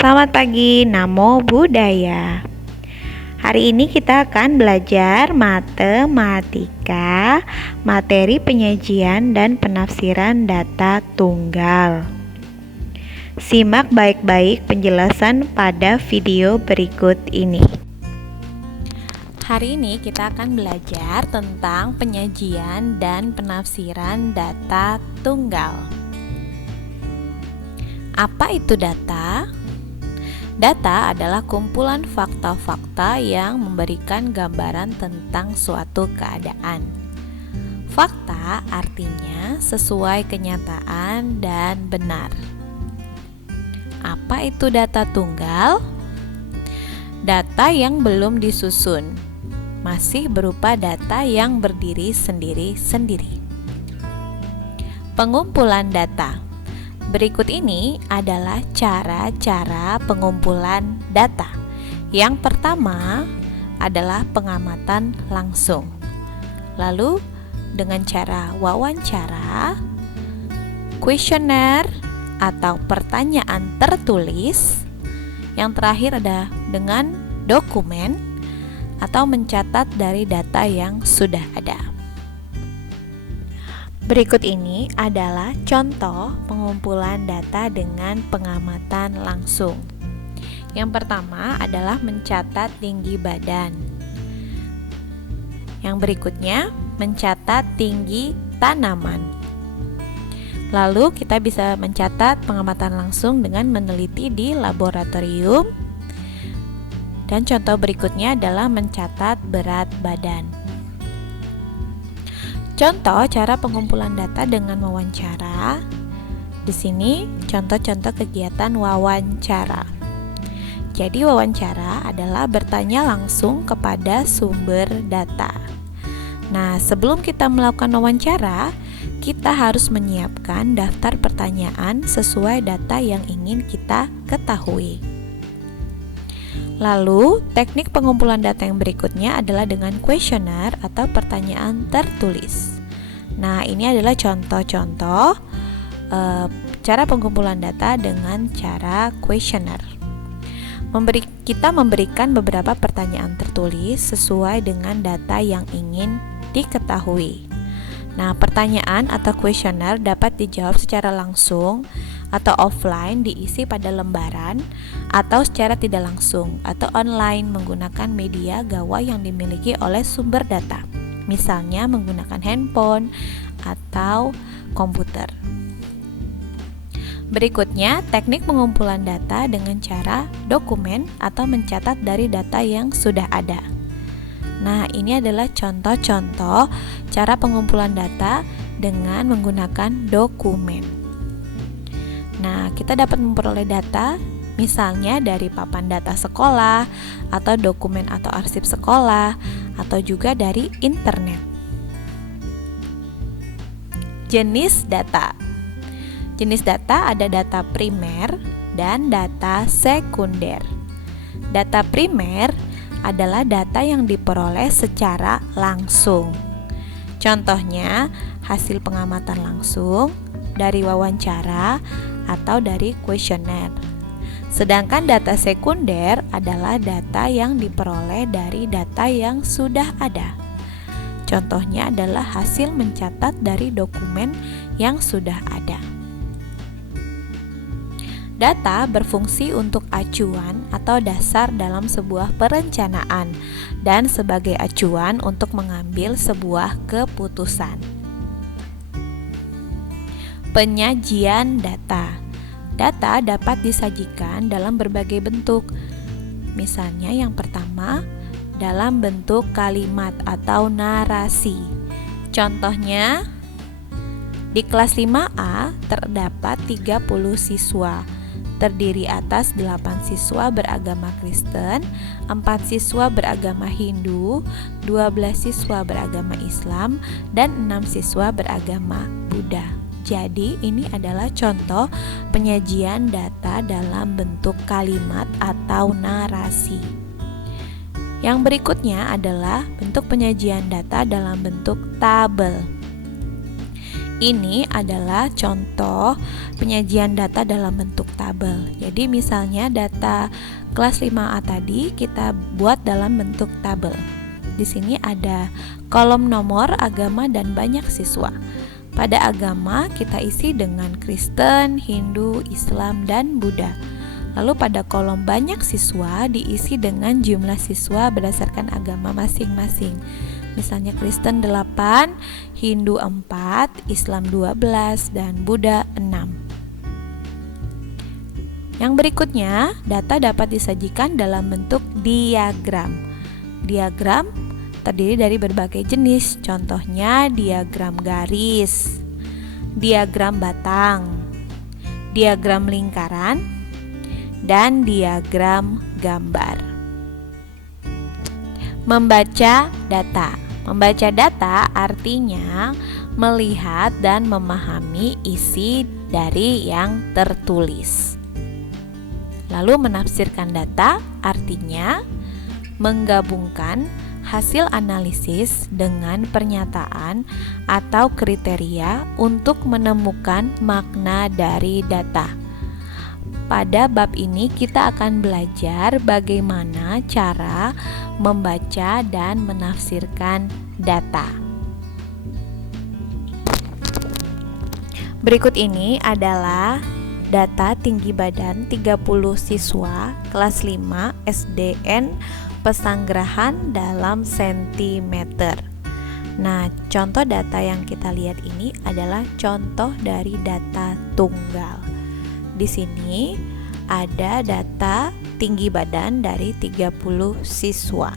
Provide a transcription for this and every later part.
Selamat pagi, Namo Buddhaya. Hari ini kita akan belajar matematika, materi penyajian dan penafsiran data tunggal. Simak baik-baik penjelasan pada video berikut ini. Hari ini kita akan belajar tentang penyajian dan penafsiran data tunggal. Apa itu data? Data adalah kumpulan fakta-fakta yang memberikan gambaran tentang suatu keadaan. Fakta artinya sesuai kenyataan dan benar. Apa itu data tunggal? Data yang belum disusun, masih berupa data yang berdiri sendiri-sendiri. Pengumpulan data. Berikut ini adalah cara-cara pengumpulan data. Yang pertama adalah pengamatan langsung. Lalu dengan cara wawancara, kuesioner atau pertanyaan tertulis. Yang terakhir ada dengan dokumen atau mencatat dari data yang sudah ada. Berikut ini adalah contoh pengumpulan data dengan pengamatan langsung. Yang pertama adalah mencatat tinggi badan. Yang berikutnya mencatat tinggi tanaman. Lalu kita bisa mencatat pengamatan langsung dengan meneliti di laboratorium. Dan contoh berikutnya adalah mencatat berat badan. Contoh cara pengumpulan data dengan wawancara. Di sini contoh-contoh kegiatan wawancara. Jadi wawancara adalah bertanya langsung kepada sumber data. Nah, sebelum kita melakukan wawancara, kita harus menyiapkan daftar pertanyaan sesuai data yang ingin kita ketahui. Lalu, teknik pengumpulan data yang berikutnya adalah dengan kuesioner atau pertanyaan tertulis. Nah, ini adalah contoh-contoh cara pengumpulan data dengan cara kuesioner. Kita memberikan beberapa pertanyaan tertulis sesuai dengan data yang ingin diketahui. Nah, pertanyaan atau kuesioner dapat dijawab secara langsung atau offline diisi pada lembaran atau secara tidak langsung atau online menggunakan media gawai yang dimiliki oleh sumber data, misalnya menggunakan handphone atau komputer. Berikutnya, teknik pengumpulan data dengan cara dokumen atau mencatat dari data yang sudah ada. Nah, ini adalah contoh-contoh cara pengumpulan data dengan menggunakan dokumen. Nah, kita dapat memperoleh data misalnya dari papan data sekolah atau dokumen atau arsip sekolah atau juga dari internet. Jenis data. Jenis data ada data primer dan data sekunder. Data primer adalah data yang diperoleh secara langsung. Contohnya, hasil pengamatan langsung dari wawancara atau dari kuesioner. Sedangkan data sekunder adalah data yang diperoleh dari data yang sudah ada. Contohnya adalah hasil mencatat dari dokumen yang sudah ada. Data berfungsi untuk acuan atau dasar dalam sebuah perencanaan dan sebagai acuan untuk mengambil sebuah keputusan. Penyajian data. Data dapat disajikan dalam berbagai bentuk. Misalnya yang pertama, dalam bentuk kalimat atau narasi. Contohnya, di kelas 5A terdapat 30 siswa. Terdiri atas 8 siswa beragama Kristen, 4 siswa beragama Hindu, 12 siswa beragama Islam, dan 6 siswa beragama Buddha. Jadi ini adalah contoh penyajian data dalam bentuk kalimat atau narasi. Yang berikutnya adalah bentuk penyajian data dalam bentuk tabel. Ini adalah contoh penyajian data dalam bentuk tabel. Jadi misalnya data kelas 5A tadi kita buat dalam bentuk tabel. Di sini ada kolom nomor, agama, dan banyak siswa. Pada agama kita isi dengan Kristen, Hindu, Islam, dan Buddha. Lalu pada kolom banyak siswa diisi dengan jumlah siswa berdasarkan agama masing-masing. Misalnya Kristen 8, Hindu 4, Islam 12, dan Buddha 6. Yang berikutnya, data dapat disajikan dalam bentuk diagram. Diagram terdiri dari berbagai jenis, contohnya diagram garis, diagram batang, diagram lingkaran, dan diagram gambar. Membaca data. Membaca data artinya melihat dan memahami isi dari yang tertulis. Lalu menafsirkan data artinya menggabungkan hasil analisis dengan pernyataan atau kriteria untuk menemukan makna dari data. Pada bab ini kita akan belajar bagaimana cara membaca dan menafsirkan data. Berikut ini adalah data tinggi badan 30 siswa kelas 5 SDN Pesanggerahan dalam sentimeter. Nah, contoh data yang kita lihat ini adalah contoh dari data tunggal. Di sini ada data tinggi badan dari 30 siswa.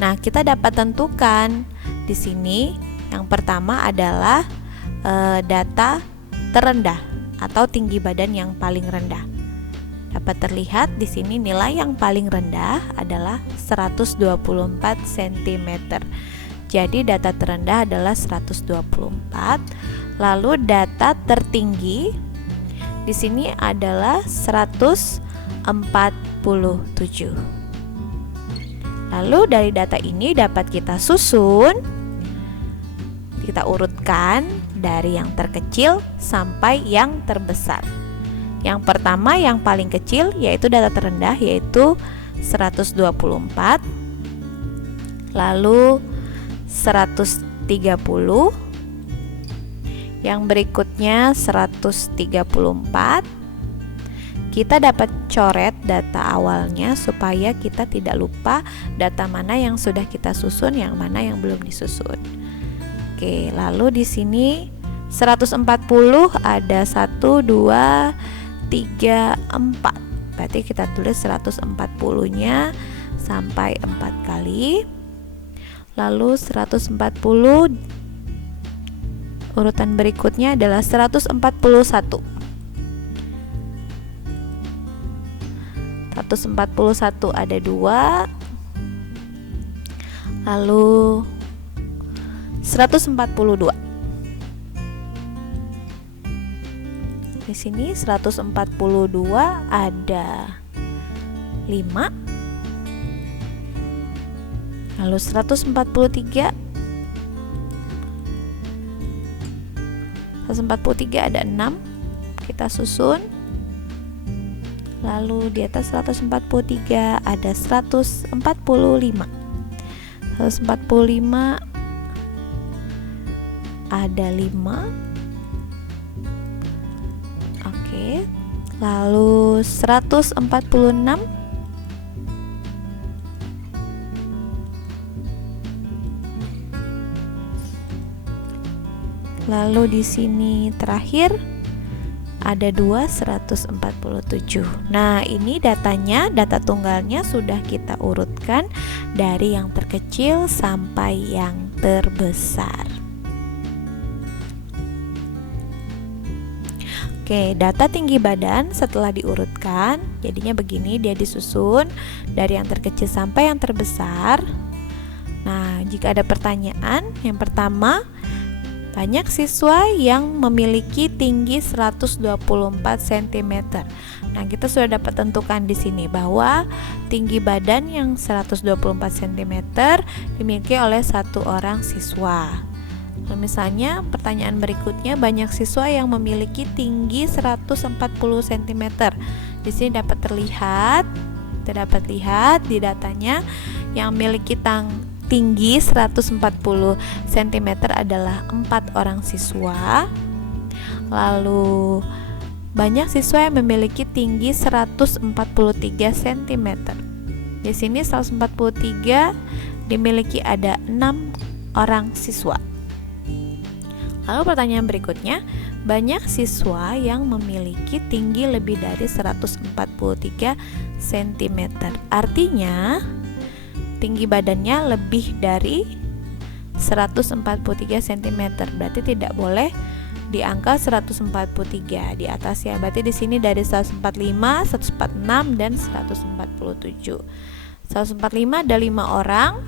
Nah, kita dapat tentukan di sini yang pertama adalah data terendah atau tinggi badan yang paling rendah. Dapat terlihat di sini nilai yang paling rendah adalah 124 cm. Jadi data terendah adalah 124. Lalu data tertinggi di sini adalah 147. Lalu dari data ini dapat kita susun, kita urutkan dari yang terkecil sampai yang terbesar. Yang pertama yang paling kecil yaitu data terendah yaitu 124, lalu 130, yang berikutnya 134. Kita dapat coret data awalnya supaya kita tidak lupa data mana yang sudah kita susun, yang mana yang belum disusun. Oke, lalu di sini 140 ada 1, 2, 3, 4. Berarti kita tulis 140-nya sampai 4 kali. Lalu 140 urutan berikutnya adalah 141. 141 ada 2. Lalu 142. Di sini 142 ada 5. Lalu 143 ada 6. Kita susun. Lalu di atas 143 ada 145. 145 ada 5. Oke. Lalu 146 Lalu di sini terakhir ada 147. Nah, ini datanya, data tunggalnya sudah kita urutkan dari yang terkecil sampai yang terbesar. Oke, data tinggi badan setelah diurutkan jadinya begini, dia disusun dari yang terkecil sampai yang terbesar. Nah, jika ada pertanyaan, yang pertama, banyak siswa yang memiliki tinggi 124 cm. Nah, kita sudah dapat tentukan di sini bahwa tinggi badan yang 124 cm dimiliki oleh satu orang siswa. Misalnya pertanyaan berikutnya, banyak siswa yang memiliki tinggi 140 cm. Di sini dapat lihat di datanya yang memiliki tinggi 140 cm adalah 4 orang siswa. Lalu banyak siswa yang memiliki tinggi 143 cm. Di sini 143 dimiliki ada 6 orang siswa. Lalu pertanyaan berikutnya, banyak siswa yang memiliki tinggi lebih dari 143 cm. Artinya tinggi badannya lebih dari 143 cm. Berarti tidak boleh di angka 143 di atas ya. Berarti di sini dari 145, 146 dan 147. 145 ada 5 orang,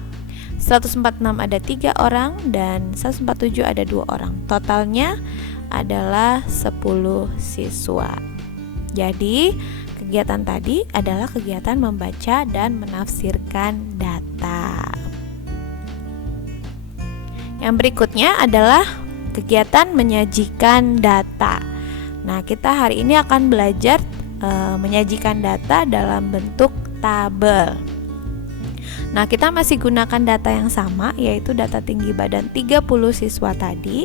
146 ada 3 orang, dan 147 ada 2 orang. Totalnya adalah 10 siswa. Jadi kegiatan tadi adalah kegiatan membaca dan menafsirkan data. Yang berikutnya adalah kegiatan menyajikan data. Nah, kita hari ini akan belajar menyajikan data dalam bentuk tabel. Nah, kita masih gunakan data yang sama, yaitu data tinggi badan 30 siswa tadi.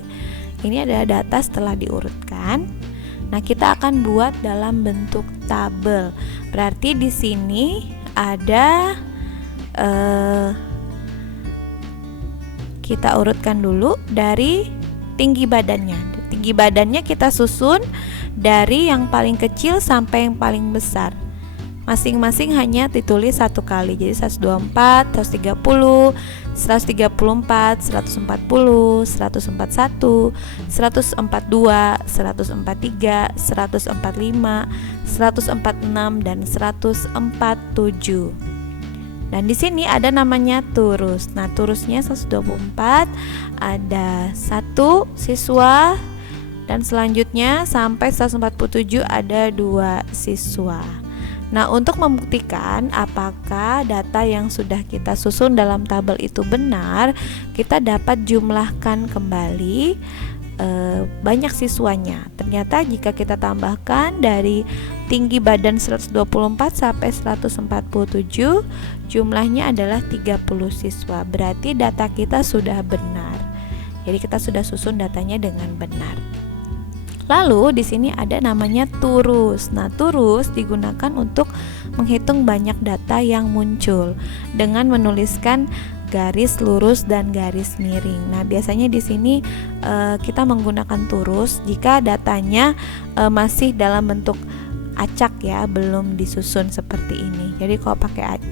Ini adalah data setelah diurutkan. Nah, kita akan buat dalam bentuk tabel. Berarti di sini ada kita urutkan dulu dari tinggi badannya. Tinggi badannya kita susun dari yang paling kecil sampai yang paling besar. Masing-masing hanya ditulis satu kali. Jadi 124, 130, 134, 140, 141, 142, 143, 145, 146 dan 147. Dan di sini ada namanya turus. Nah, turusnya 124 ada 1 siswa, dan selanjutnya sampai 147 ada 2 siswa. Nah, untuk membuktikan apakah data yang sudah kita susun dalam tabel itu benar, kita dapat jumlahkan kembali banyak siswanya. Ternyata jika kita tambahkan dari tinggi badan 124 sampai 147, jumlahnya adalah 30 siswa. Berarti data kita sudah benar. Jadi kita sudah susun datanya dengan benar. Lalu di sini ada namanya turus. Nah, turus digunakan untuk menghitung banyak data yang muncul dengan menuliskan garis lurus dan garis miring. Nah, biasanya di sini kita menggunakan turus jika datanya masih dalam bentuk acak ya, belum disusun seperti ini. Jadi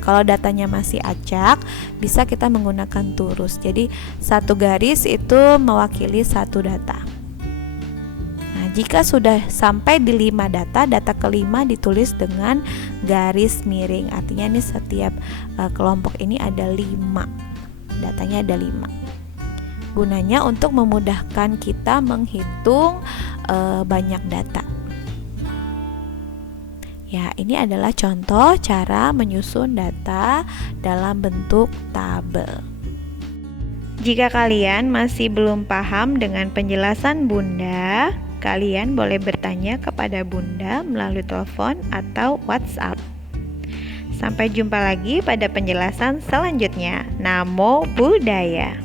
kalau datanya masih acak, bisa kita menggunakan turus. Jadi satu garis itu mewakili satu data. Jika sudah sampai di 5 data kelima ditulis dengan garis miring. Artinya ini setiap kelompok ini ada 5. Datanya ada 5. Gunanya untuk memudahkan kita menghitung banyak data. Ya, ini adalah contoh cara menyusun data dalam bentuk tabel. Jika kalian masih belum paham dengan penjelasan Bunda, kalian boleh bertanya kepada Bunda melalui telepon atau WhatsApp. Sampai jumpa lagi pada penjelasan selanjutnya. Namo Buddhaya.